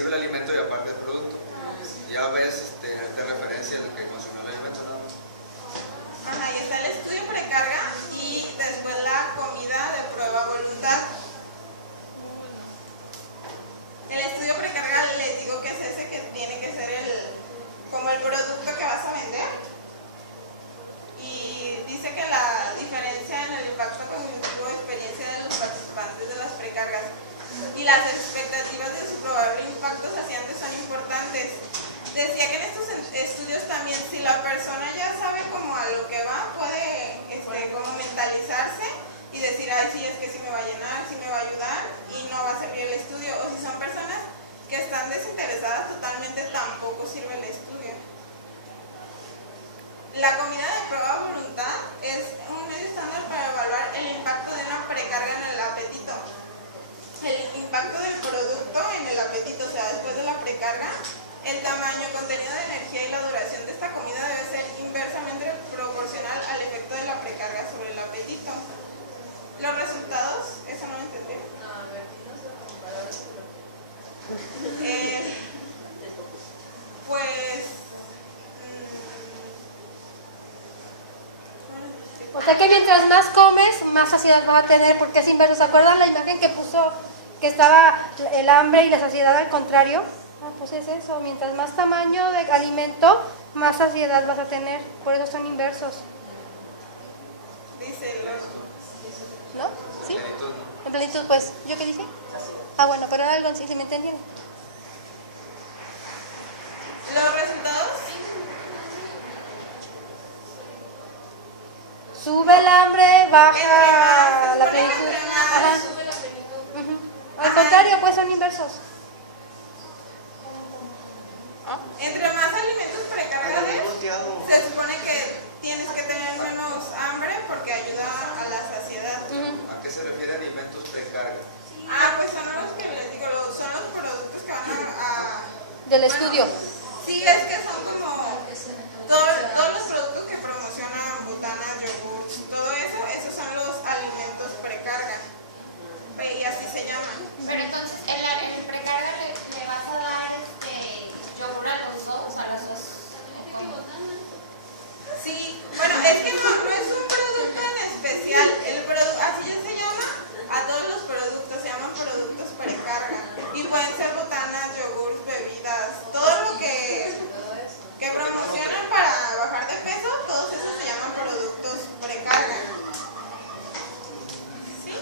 recibe el alimento y aparte el producto. Ya ves de referencia el que consumió el alimento nada más. Ajá, y está el estudio precarga y después la comida de prueba voluntad. El estudio precarga les digo que es ese que tiene que ser como el producto que vas a vender. Y dice que la diferencia en el impacto cognitivo de experiencia de los participantes de las precargas y las expectativas de su probable impacto saciante son importantes. Decía que en estos estudios también, si la persona ya sabe como a lo que va, puede como mentalizarse y decir, ay, sí, es que sí me va a llenar, sí me va a ayudar, y no va a servir el estudio. O si son personas que están desinteresadas totalmente, tampoco sirve el estudio. La comida de prueba de voluntad es un medio estándar para evaluar el impacto de una precarga en el apetito. El impacto del producto en el apetito, o sea, después de la precarga, el tamaño, contenido de energía y la duración de esta comida debe ser inversamente proporcional al efecto de la precarga sobre el apetito. Los resultados, eso no lo entendí. No, a ver, dinos con palabras Pues... O sea que mientras más comes, más saciedad va a tener, porque es inverso. ¿Se acuerdan la imagen que puso, que estaba el hambre y la saciedad al contrario? Ah, pues es eso, mientras más tamaño de alimento, más saciedad vas a tener, por eso son inversos. Dice ¿No? ¿Sí? Plenitud, ¿no? En plenitud, pues, ¿yo qué dije? Ah, bueno, pero era algo así, ¿sí me entendieron? los resultados. Sube el hambre, baja Entre la más, plenitud. entre más Ajá. sube la plenitud. Ujú. Al contrario, pues son inversos. Entre más alimentos precargados, se supone que tienes que tener menos hambre porque ayuda a la saciedad. ¿A qué se refiere alimentos precarga? Pues son los que les digo, son los productos que van Del bueno, estudio. Sí, es que son como todos los productos que promocionan, botanas, yogurts, todo eso, esos son los alimentos precarga. Y así se llaman. Pero entonces en el precarga le vas a dar yogur a los dos, a las dos. Sí, bueno, es que no es un producto en especial. Así ya se llama a todos los productos, se llaman productos precarga. Y pueden ser botanas, yogurts, bebidas, todo lo que promocionan para bajar de peso, todos esos se llaman productos precarga. ¿Sí?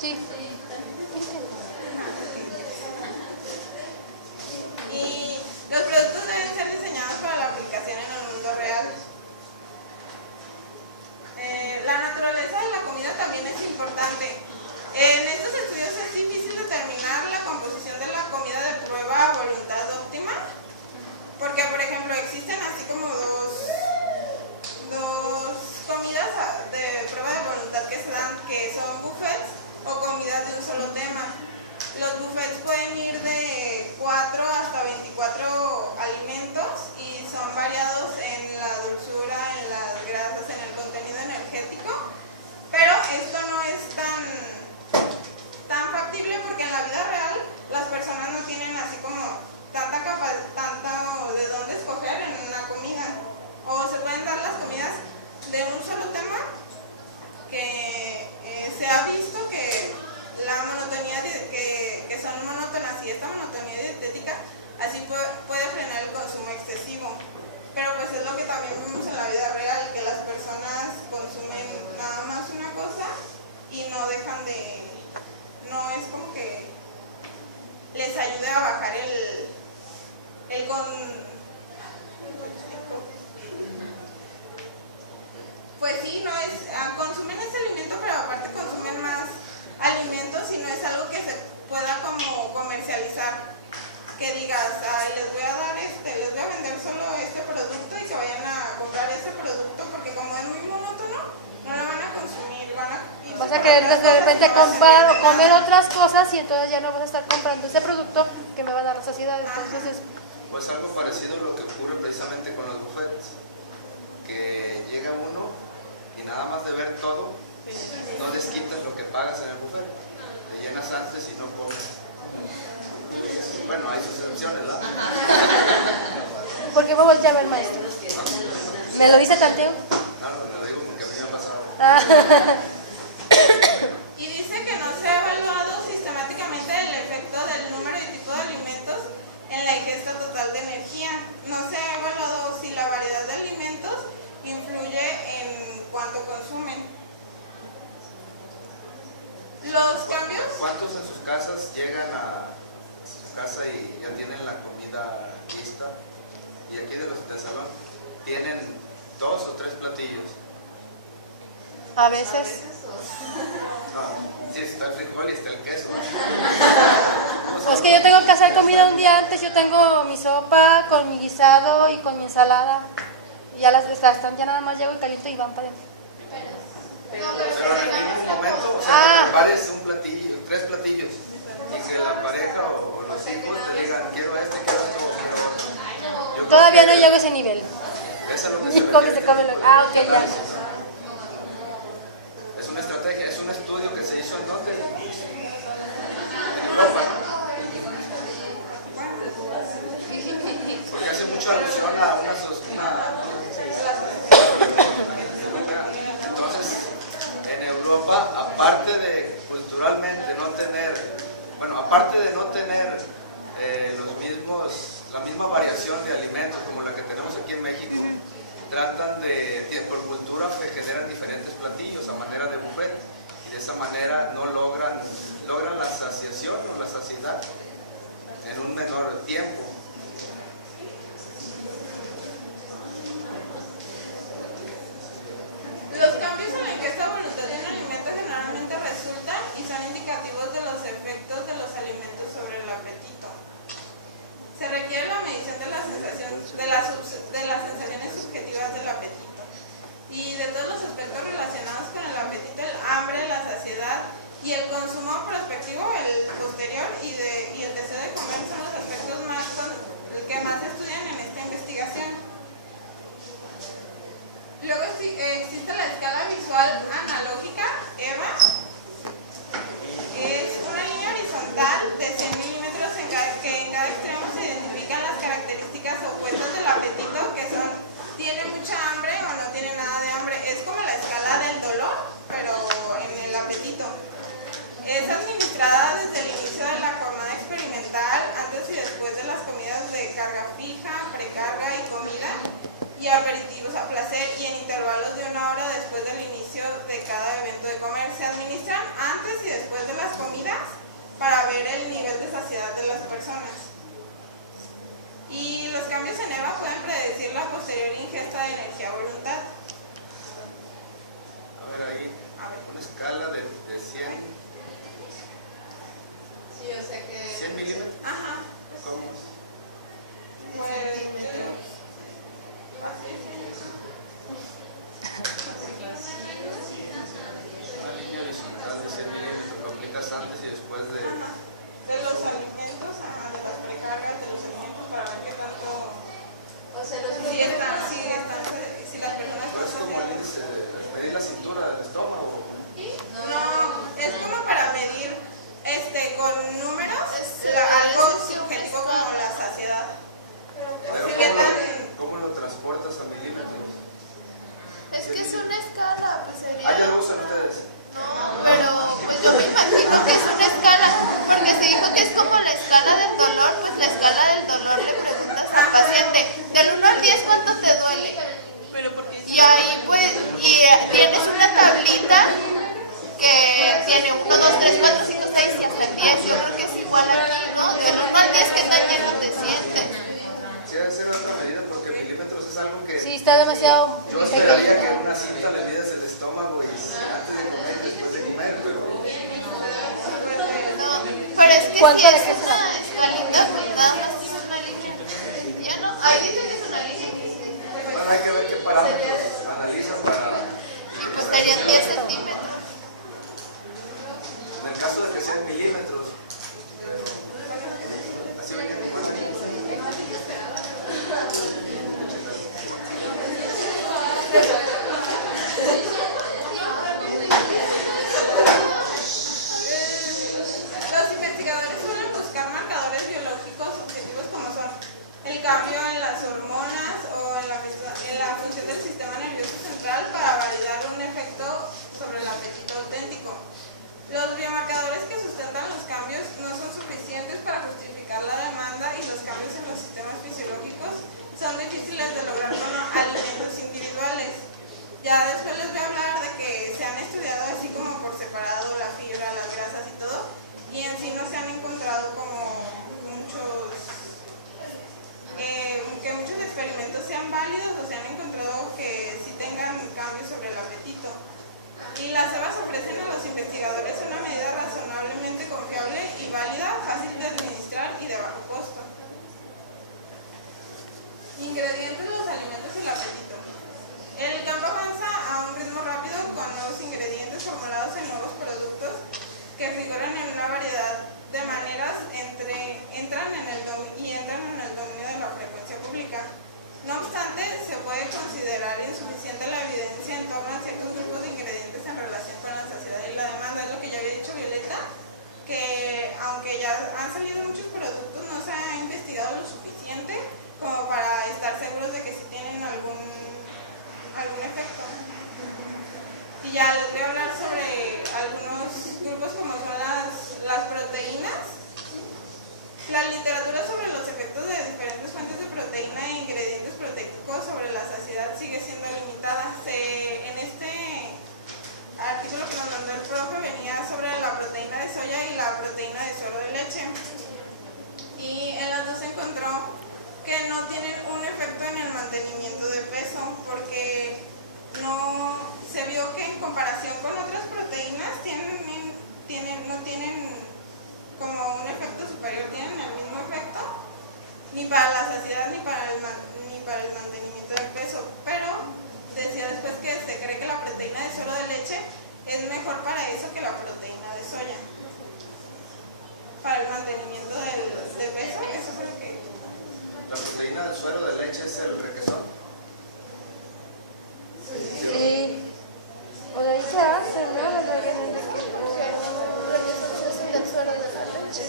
Sí. Y los productos deben ser diseñados para la aplicación en el mundo real. La naturaleza de la comida también es importante. En estos estudios es difícil determinar la composición de la comida de prueba a voluntad óptima, porque, por ejemplo, existen así como dos comidas de prueba de voluntad que se dan, que son buffets o comidas de un solo tema. Los buffets pueden ir de 4 hasta 24 alimentos y son variados en la dulzura, en las grasas, en el contenido energético, pero esto no es tan factible porque en la vida real las personas no tienen así como tanta de dónde escoger en una comida, o se pueden dar las comidas de un solo tema que se ha visto que la monotonía que son monótonas y esta monotonía dietética así puede frenar el consumo excesivo, pero pues es lo que también vemos en la vida real, que las personas consumen nada más una cosa y no dejan no es como que les ayude a bajar pues sí, no es, consumen ese alimento, pero aparte consumen más alimentos y no es algo que se pueda como comercializar, que digas, les voy a dar les voy a vender solo este producto y que vayan a comprar ese producto porque como es muy monótono, no lo van a consumir, van a irse Vas a por querer otras de cosas repente y no va a comprar servir o de comer nada. otras cosas y entonces ya no vas a estar comprando ese producto que me va a dar la saciedad. Entonces Pues algo parecido a lo que ocurre precisamente con los buffets, que llega uno y nada más de ver todo, no les quitas lo que pagas en el buffet, te llenas antes y no comes. Bueno, hay sus excepciones, ¿no? ¿Por qué me voltea a ver, maestro? ¿Me lo dice Tanteo? No, lo digo porque a mí me ha pasado. Y dice que no se ha evaluado sistemáticamente el efecto del número y tipo de alimentos en la ingesta total de energía. No se ha evaluado si la variedad de alimentos influye en cuánto consumen. Los cambios... ¿Cuántos en sus casas llegan a su casa y ya tienen la comida lista? Y aquí de los del salón tienen 2 o 3 platillos. A veces. No, sí, está el frijol y está el queso. Pues que yo tengo que hacer comida un día antes. Yo tengo mi sopa con mi guisado y con mi ensalada. Y ya las están, ya nada más llego y caliento y van para adentro. Pero en ningún momento, o sea, que prepares un platillo, 3 platillos, y que la pareja o los hijos te digan, quiero esto, quiero otro. Yo Todavía creo no llego a ese nivel. Eso es lo que Ni se con que se refiere. come lo... Ah, ok, ya. Es una estrategia, es un estudio que se hizo en donde? En Europa, ¿no? Porque hace mucha alusión a una entonces, en Europa, aparte de culturalmente no tener, bueno, aparte de no tener la misma variación de alimentos como la que tenemos aquí en México, tratan por cultura generan diferentes platillos a manera de buffet y de esa manera no logran la saciación o la saciedad en un menor tiempo. Los cambios en la ingesta voluntaria de un alimento generalmente resultan y son indicativos de los efectos de los alimentos sobre el apetito. Se requiere la medición de las sensaciones subjetivas del apetito y de todos los aspectos relacionados con el apetito, el hambre, la saciedad y el consumo prospectivo, el posterior y el deseo de comer son los aspectos que más se estudian en esta investigación. Luego existe la escala visual analógica, EVA. Es una línea horizontal de 100 milímetros que en cada extremo se identifican las características opuestas del apetito, que son, tiene mucha hambre o no tiene nada de hambre. Es como la escala del dolor, pero en el apetito. Es administrada desde el inicio de la jornada experimental, antes y después de las comidas de carga fija, precarga y comida, y aperitivos a placer, y en intervalos de 1 hora después del inicio de cada evento de comer. Se administran antes y después de las comidas para ver el nivel de saciedad de las personas. Y los cambios en EVA pueden predecir la posterior ingesta de energía a voluntad. A ver ahí, una escala de 100 Sí, o sea que... 100 milímetros. Ajá. ¿Cómo? Pues, Una línea horizontal de 100 milímetros, lo aplicas antes y después de... de los alimentos, de las precargas de los alimentos, para ver qué tanto, O sea, los si las personas Pues están como el índice medir la cintura del estómago. No, es como para medir con números Es algo sí, subjetivo como la saciedad. Pero Sí, ¿qué tan? ¿cómo lo transportas a milímetros? Es que es una escala, pues sería... ¿Ah, ya lo usan ustedes? No, pero pues yo me imagino que es una escala, porque se dijo que es como la escala del dolor, pues la escala del dolor le preguntas al paciente, del 1 al 10 ¿cuánto te duele? Y ahí pues, tienes una tablita que tiene 1, 2, 3, 4, 5, 6 y hasta el 10, yo creo que es igual aquí, ¿no? Del 1 al 10 ¿qué tan lleno te sientes? Sí, debe ser otra medida porque milímetros es algo que Sí, está demasiado yo pequeño. esperaría que en una cinta le mides el estómago y antes de comer y después de comer, pero No, pero es que ¿Cuánto si le es crece la una escalita, pues nada más es una línea. Ya no, ahí dice que es una línea. bueno, hay que ver qué parámetros analizan para... Y pues serían 10 centímetros. En el caso de que sean milímetros, pero así va a quedar más. Los investigadores suelen buscar marcadores biológicos ingredientes, los alimentos y el apetito. El campo avanza a un ritmo rápido con nuevos ingredientes formulados en nuevos productos que figuran en una variedad de maneras entran en el dominio de la frecuencia pública. No obstante, se puede considerar insuficiente la evidencia en torno a ciertos grupos de ingredientes en relación con la saciedad y la demanda. Es lo que ya había dicho Violeta, que aunque ya han salido muchos productos, no se ha investigado lo suficiente como para estar seguros de que sí tienen algún efecto. Y ya les voy a hablar sobre algunos grupos como son las proteínas. La literatura sobre los efectos de diferentes fuentes de proteína e ingredientes proteicos sobre la saciedad sigue siendo limitada. En este artículo que nos mandó el profe venía sobre la proteína de soya y la proteína de suero de leche. Y en las dos se encontró que no tienen un efecto en el mantenimiento de peso, porque no se vio que en comparación con otras proteínas no tienen como un efecto superior, tienen el mismo efecto ni para la saciedad ni para el mantenimiento del peso, pero decía después que se cree que la proteína de suero de leche es mejor para eso que la proteína de soya, para el mantenimiento de peso. Eso fue lo que... ¿La proteína del suero de leche es el requesón? Sí. O de ahí se hace, ¿no? Del suero de la leche.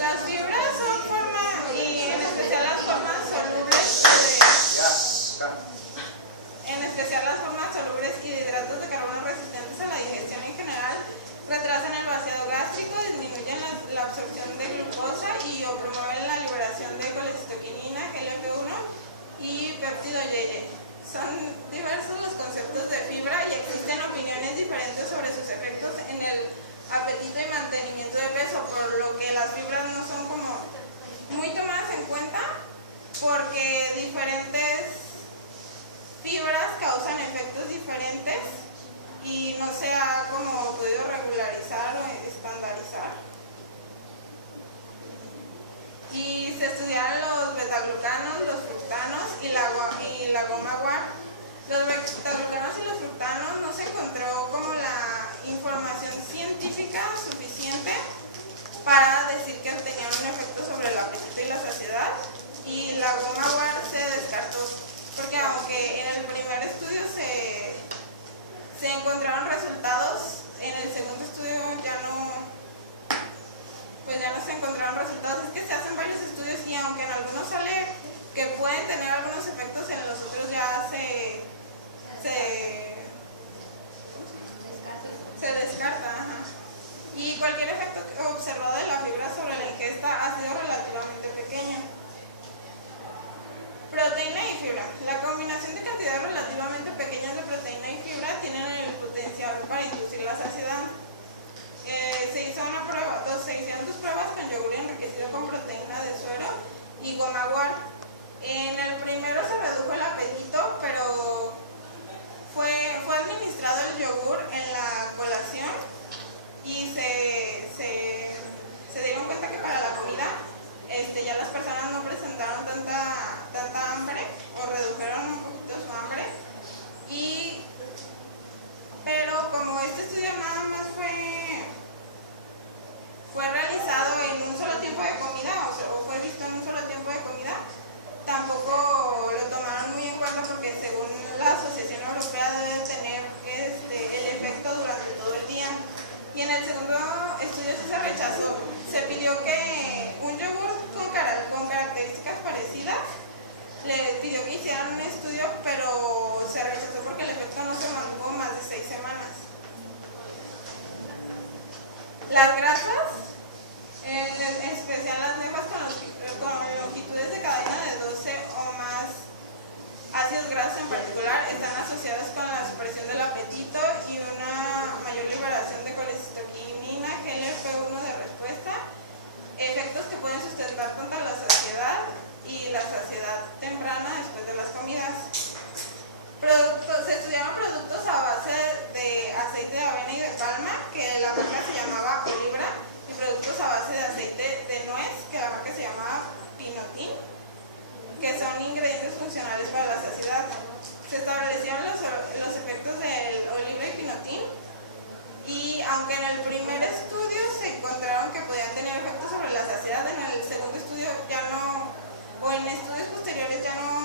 Las fibras son y en especial las formas solubles y de hidratos de carbono resistentes a la digestión en general, retrasan el vaciado gástrico, disminuyen la absorción de glucosa o promueven la liberación de colecistoquinina, GLP-1 y péptido YY. Son diversos los conceptos de fibra y existen opiniones diferentes sobre sus efectos en el apetito y mantenimiento de peso, por lo que las fibras no son como muy tomadas en cuenta, porque diferentes fibras causan efectos diferentes y no se ha como podido regularizar o estandarizar. Y se estudiaron los betaglucanos, los fructanos y la goma guar. Los betaglucanos y los fructanos no se encontró como la información científica suficiente para decir que tenían un efecto sobre el apetito y la saciedad, y la goma guar se descartó, porque aunque en el primer estudio se encontraron resultados, en el segundo estudio ya no se encontraron resultados. Es que se hacen varios estudios y aunque en algunos sale que pueden tener algunos efectos, en los otros ya se descarta. Ajá. Y cualquier efecto observado de la fibra sobre la ingesta ha sido relativamente pequeño. Proteína y fibra. La combinación de cantidades relativamente pequeñas de proteína y fibra tienen el potencial para inducir la saciedad. Se hicieron dos pruebas con yogur enriquecido con proteína de suero y goma guar. En el primero se redujo el apetito, pero fue administrado el yogur en la colación y se dieron cuenta que para la comida ya las personas no presentaron tanta hambre o redujeron un poquito su hambre. Pero como este estudio nada más fue realizado en un solo tiempo de comida, o fue visto en un solo tiempo de comida, tampoco lo tomaron muy en cuenta, porque según la Asociación Europea debe tener el efecto durante todo el día. Y en el segundo estudio se rechazó. Se pidió que un yogur con características parecidas, le pidió que hicieran un estudio, pero se rechazó porque el efecto no se mantuvo más de 6 semanas. Las grasas, en especial las nefas con longitudes de cadena de 12 o más ácidos grasos en particular, están asociadas con la supresión del apetito y una mayor liberación de colecistoquinina, GLP-1 de respuesta, efectos que pueden sustentar contra la saciedad y la saciedad temprana después de las comidas. Se estudiaron productos a base de aceite de avena y de palma, que el primer estudio se encontraron que podían tener efectos sobre la saciedad, en el segundo estudio ya no, o en estudios posteriores ya no